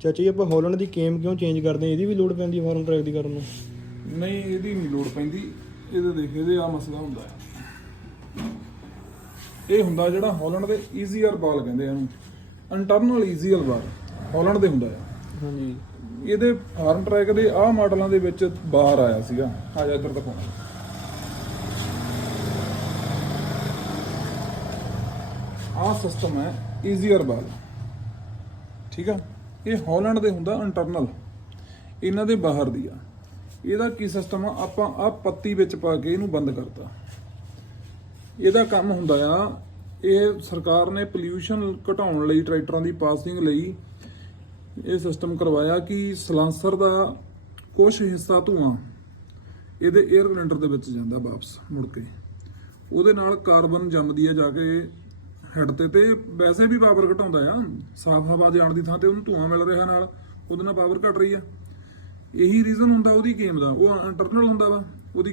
ਚਾਚਾ ਜੀ ਆਪਾਂ ਹਾਲੈਂਡ ਦੀ ਕੇਮ ਕਿਉਂ ਚੇਂਜ ਕਰਦੇ ਆ ਇਹਦੀ ਵੀ ਲੋਡ ਪੈਂਦੀ ਫਾਰਮ ਟਰੈਕ ਦੀ ਕਰਨ ਨੂੰ? ਨਹੀਂ ਇਹਦੀ ਨਹੀਂ ਲੋੜ ਪੈਂਦੀ। ਇਹਦੇ ਦੇਖ ਇਹਦੇ ਆ ਮਸਲਾ ਹੁੰਦਾ ਹੈ। ਇਹ ਹੁੰਦਾ ਜਿਹੜਾ ਹਾਲੈਂਡ ਦੇ ਈਜ਼ੀਅਰ ਬਾਲ ਕਹਿੰਦੇ ਆ ਇਹਨੂੰ। ਇੰਟਰਨਲ ਈਜ਼ੀਅਰ ਬਾਲ ਹਾਲੈਂਡ ਦੇ ਹੁੰਦਾ ਹੈ। ਹਾਂਜੀ। ਇਹਦੇ ਫਾਰਮ ਟਰੈਕ ਦੇ ਆਹ ਮਾਡਲਾਂ ਦੇ ਵਿੱਚ ਬਾਹਰ ਆਇਆ ਸੀਗਾ। ਆ ਜਾ ਇੱਧਰ ਦਿਖਾਉਣਾ। ਆਹ ਸਿਸਟਮ ਹੈ ਈਜ਼ੀਅਰ ਬਾਲ ਠੀਕ ਆ? ਇਹ ਹਾਲੈਂਡ ਦੇ ਹੁੰਦਾ ਇੰਟਰਨਲ ਇਹਨਾਂ ਦੇ ਬਾਹਰ ਦੀ ਆ। ਇਹਦਾ ਕੀ ਸਿਸਟਮ ਆ? ਆਪਾਂ ਆ ਪੱਤੀ ਵਿੱਚ ਪਾ ਕੇ ਇਹਨੂੰ ਬੰਦ ਕਰਤਾ। ਇਹਦਾ ਕੰਮ ਹੁੰਦਾ ਆ, ਇਹ ਸਰਕਾਰ ਨੇ ਪੋਲਿਊਸ਼ਨ ਘਟਾਉਣ ਲਈ, ਟਰੈਕਟਰਾਂ ਦੀ ਪਾਸਿੰਗ ਲਈ ਇਹ ਸਿਸਟਮ ਕਰਵਾਇਆ ਕਿ ਸਲਾਂਸਰ ਦਾ ਕੁਝ ਹਿੱਸਾ ਧੂਆਂ ਇਹਦੇ 에ਅਰ ਕਲੈਂਡਰ ਦੇ ਵਿੱਚ ਜਾਂਦਾ ਵਾਪਸ ਮੁੜ ਕੇ। ਉਹਦੇ ਨਾਲ ਕਾਰਬਨ ਜੰਮਦੀ ਹੈ ਜਾ ਕੇ ਹੈਡ ਤੇ ਤੇ ਵੈਸੇ ਵੀ ਪਾਵਰ ਘਟਾਉਂਦਾ ਆ। ਸਾਫ਼ ਹਵਾ ਜਾਣ ਦੀ ਥਾਂ ਤੇ ਉਹਨੂੰ ਧੂਆਂ ਮਿਲ ਰਿਹਾ ਨਾਲ, ਉਹਦੇ ਨਾਲ ਪਾਵਰ ਘਟ ਰਹੀ ਆ। ਇਹੀ ਰੀਜ਼ਨ ਹੁੰਦਾ ਉਹਦੀ ਗੇਮ ਦਾ, ਉਹ ਇੰਟਰਨਲ ਹੁੰਦਾ ਵਾ, ਉਹਦੀ